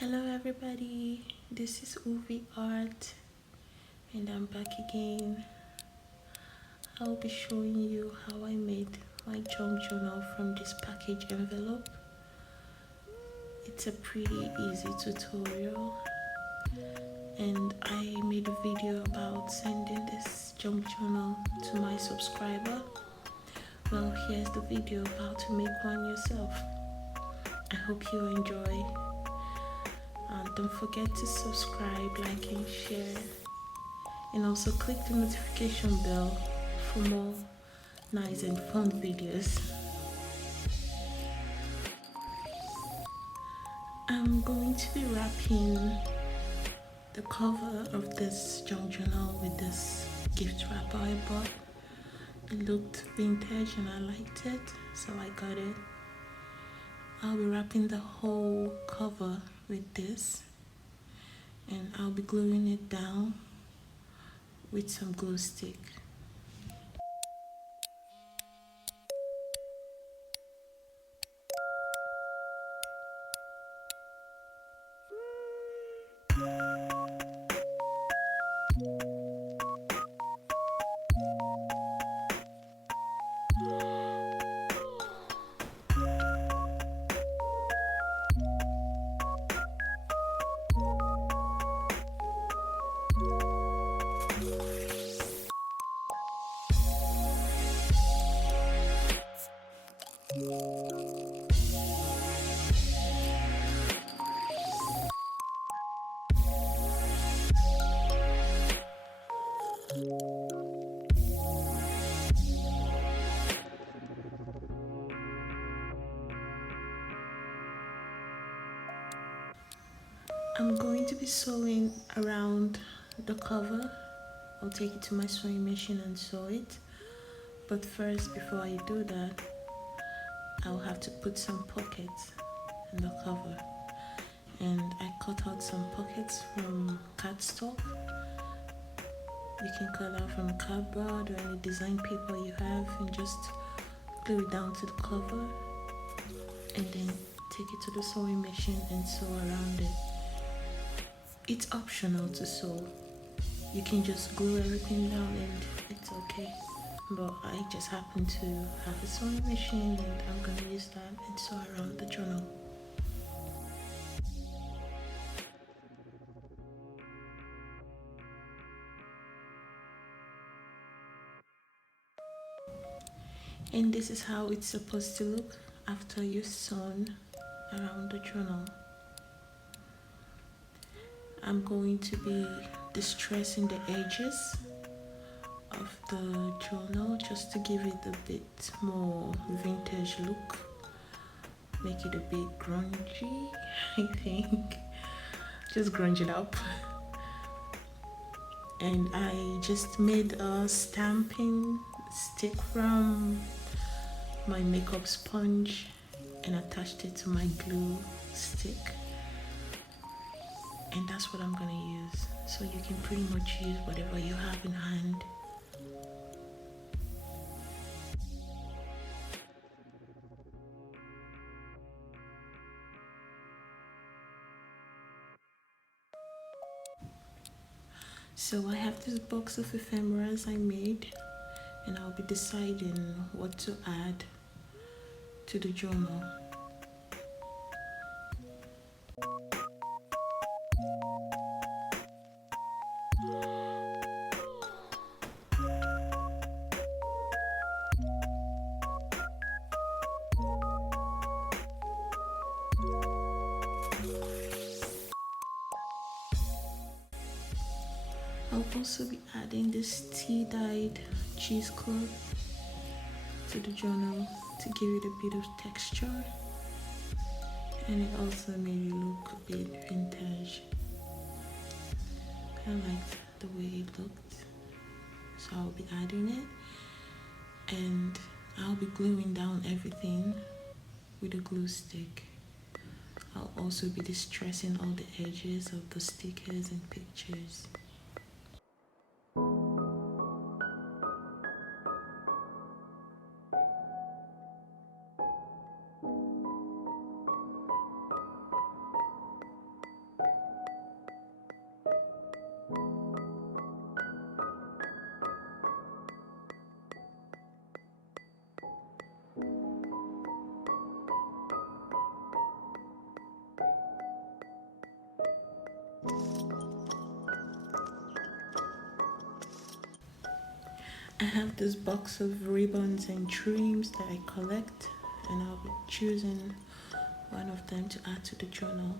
Hello everybody, this is UVIE Art and I'm back again. I'll be showing you how I made my junk journal from this package envelope. It's a pretty easy tutorial and I made a video about sending this junk journal to my subscriber. Well, here's the video of how to make one yourself. I hope you enjoy. Don't forget to subscribe, like and share, and also click the notification bell for more nice and fun videos. I'm going to be wrapping the cover of this junk journal with this gift wrapper I bought. It looked vintage and I liked it, so I got it. I'll be wrapping the whole cover with this and I'll be gluing it down with some glue stick. I'm going to be sewing around the cover. I'll take it to my sewing machine and sew it. But first, before I do that, I'll have to put some pockets in the cover. And I cut out some pockets from cardstock. You can cut out from cardboard or any design paper you have and just glue it down to the cover. And then take it to the sewing machine and sew around it. It's optional to sew. You can just glue everything down and it's okay. But I just happen to have a sewing machine and I'm gonna use that and sew around the journal. And this is how it's supposed to look after you've sewn around the journal. I'm going to be distressing the edges of the journal just to give it a bit more vintage look, make it a bit grungy. I think just grunge it up. And I just made a stamping stick from my makeup sponge and attached it to my glue stick, and that's what I'm gonna use. So you can pretty much use whatever you have in hand. So I have this box of ephemeras I made, and I'll be deciding what to add to the journal. I'll also be adding this tea-dyed cheesecloth to the journal to give it a bit of texture, and it also made it look a bit vintage. I liked the way it looked, so I'll be adding it, and I'll be gluing down everything with a glue stick. I'll also be distressing all the edges of the stickers and pictures. I have this box of ribbons and trims that I collect, and I'll be choosing one of them to add to the journal.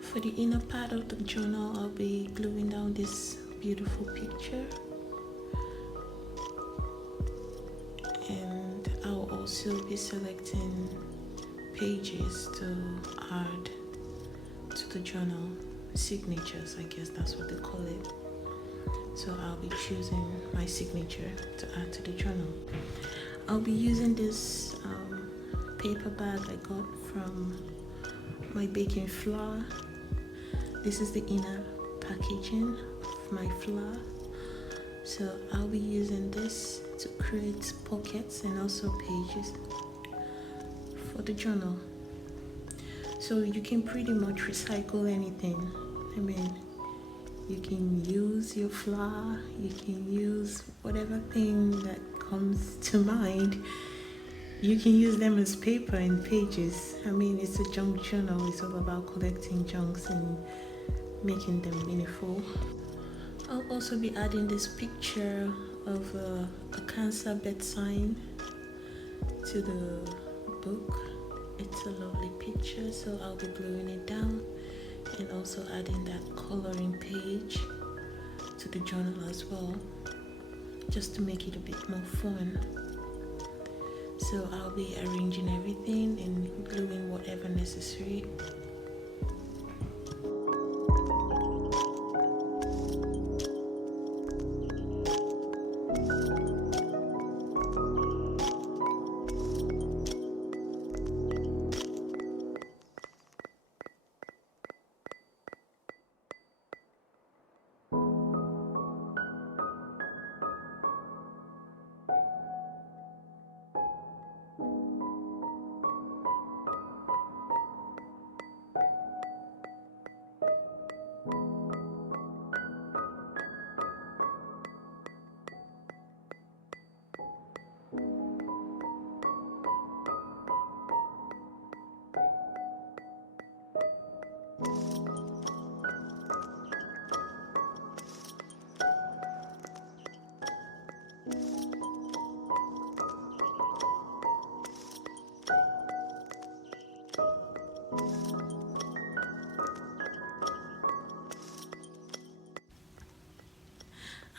For the inner part of the journal, I'll be gluing down this beautiful picture, and I'll also be selecting pages to add to the journal, signatures, I guess that's what they call it. So I'll be choosing my signature to add to the journal. I'll be using this paper bag I got from my baking flour. This is the inner packaging of my flour. So I'll be using this to create pockets and also pages for the journal. So you can pretty much recycle anything. I mean, you can use your flour, you can use whatever thing that comes to mind. You can use them as paper and pages. I mean, it's a junk journal. It's all about collecting junks and making them meaningful. I'll also be adding this picture of a cancer bed sign to the book. It's a lovely picture, so I'll be gluing it down and also adding that coloring page to the journal as well, just to make it a bit more fun. So I'll be arranging everything and gluing whatever necessary.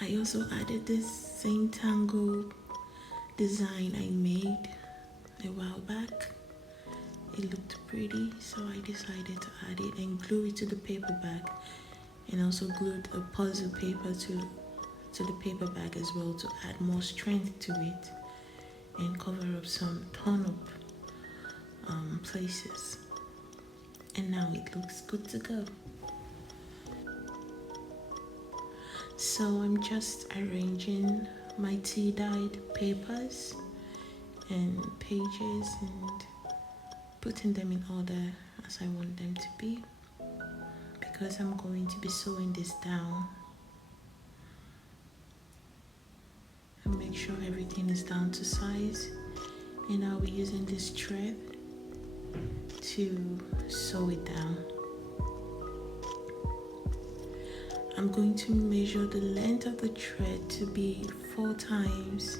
I also added this same tango design I made a while back. It looked pretty, so I decided to add it and glue it to the paper bag, and also glued a puzzle paper to the paper bag as well to add more strength to it and cover up some torn up places. And now it looks good to go. So I'm just arranging my tea-dyed papers and pages and putting them in order as I want them to be, because I'm going to be sewing this down. And make sure everything is down to size, and I'll be using this thread to sew it down. I'm going to measure the length of the thread to be 4 times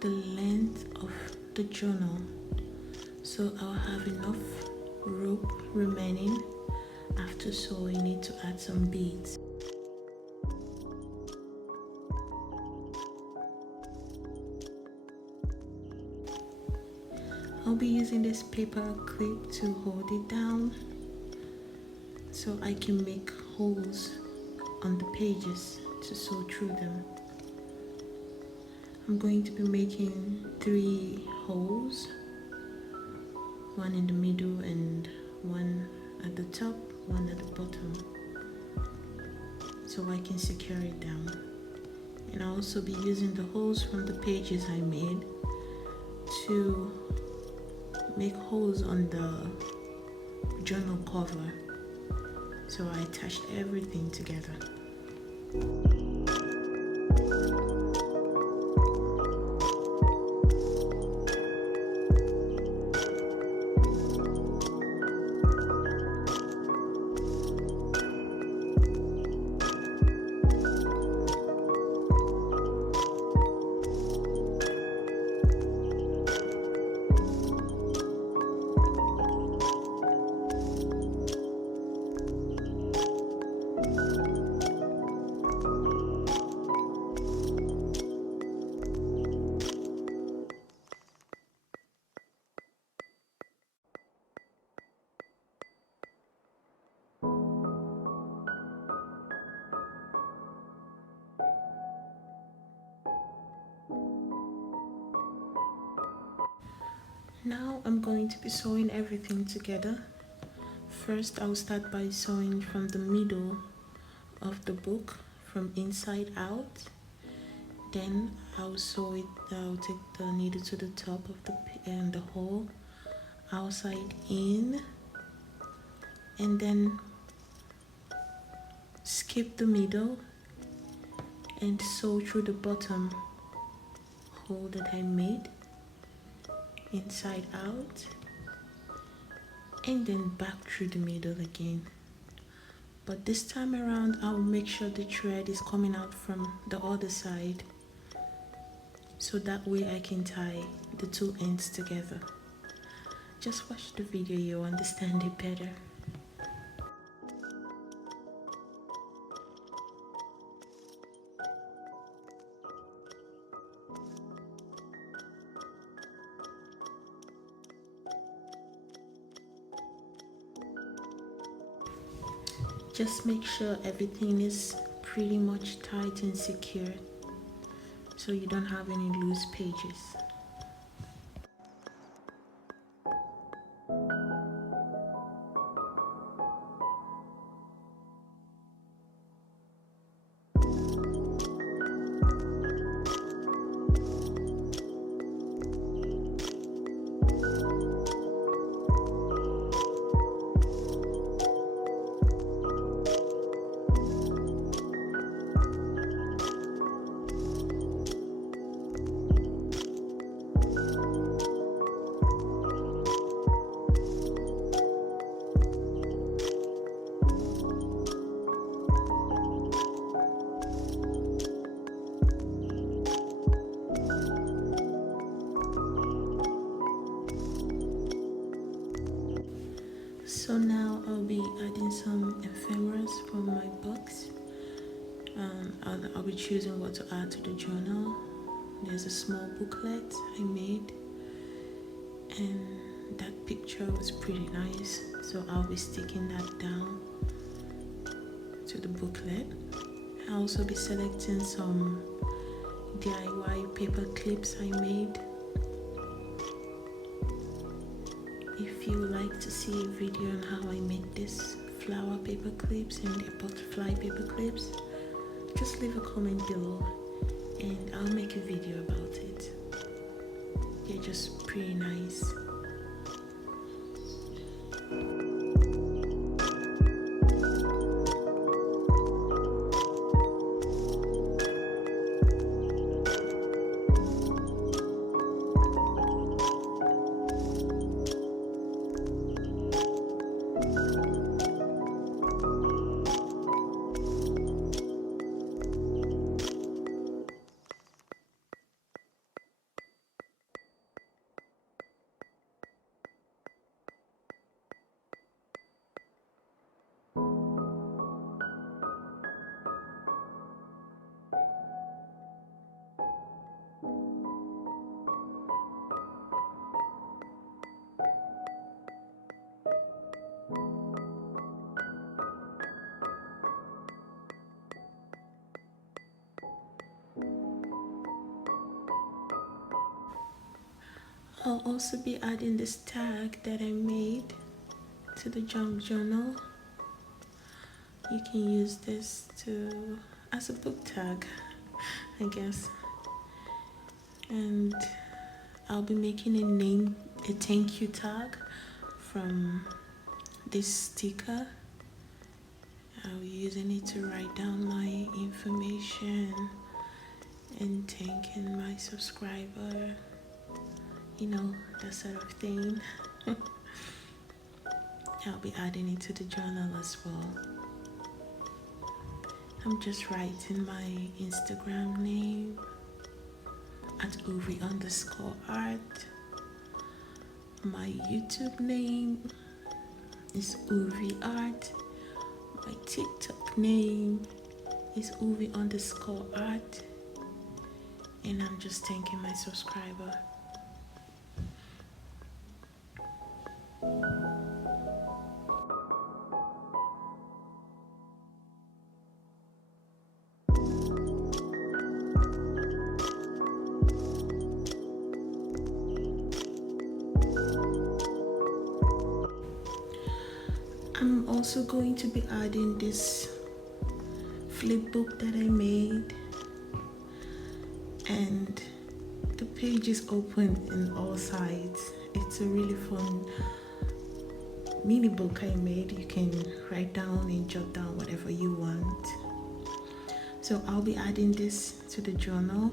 the length of the journal, so I'll have enough rope remaining after sewing it to add some beads. I'll be using this paper clip to hold it down so I can make holes on the pages to sew through them. I'm going to be making 3 holes, one in the middle and one at the top, one at the bottom, so I can secure it down. And I'll also be using the holes from the pages I made to make holes on the journal cover, so I attached everything together. Now I'm going to be sewing everything together. First, I'll start by sewing from the middle of the book, from inside out. Then I'll take the needle to the top of the hole, outside in, and then skip the middle and sew through the bottom hole that I made, inside out, and then back through the middle again. But this time around, I'll make sure the thread is coming out from the other side, so that way I can tie the 2 ends together. Just watch the video, you'll understand it better. Just make sure everything is pretty much tight and secure, so you don't have any loose pages. So now I'll be adding some ephemeras from my books. I'll be choosing what to add to the journal. There's a small booklet I made, and that picture was pretty nice, so I'll be sticking that down to the booklet. I'll also be selecting some DIY paper clips I made. If you would like to see a video on how I make this flower paper clips and the butterfly paper clips, just leave a comment below and I'll make a video about it. They're just pretty nice. I'll also be adding this tag that I made to the junk journal. You can use this as a book tag, I guess. And I'll be making a thank you tag from this sticker. I'll be using it to write down my information and thanking my subscriber, you know, that sort of thing. I'll be adding it to the journal as well. I'm just writing my Instagram name at UVIE_art. My YouTube name is UVIE ART. My TikTok name is UVIE_art. And I'm just thanking my subscriber. I'm also going to be adding this flip book that I made, and the page is open in all sides. It's a really fun mini book I made. You can write down and jot down whatever you want. So I'll be adding this to the journal.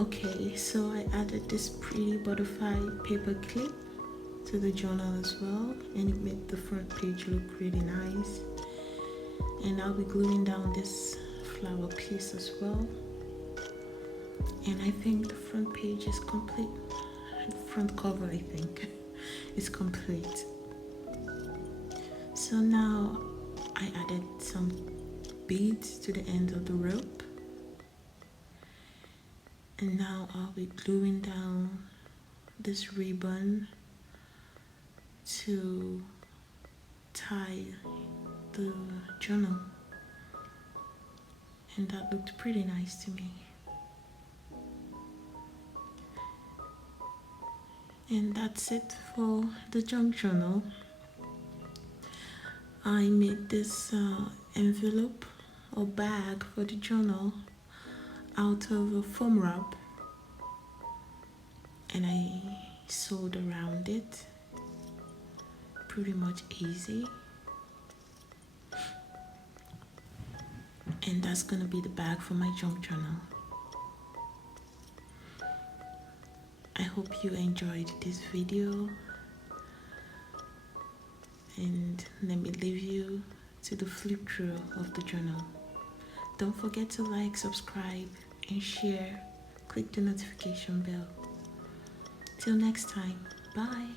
Okay, so I added this pretty butterfly paper clip to the journal as well, and it made the front page look really nice. And I'll be gluing down this flower piece as well. And I think the front page is complete. The front cover, I think, is complete. So now I added some beads to the end of the rope. And now I'll be gluing down this ribbon to tie the journal. And that looked pretty nice to me. And that's it for the junk journal. I made this envelope or bag for the journal out of a foam wrap, and I sewed around it. Pretty much easy. And that's gonna be the bag for my junk journal. I hope you enjoyed this video, and let me leave you to the flip through of the journal. Don't forget to like, subscribe, and share. Click the notification bell. Till next time, bye.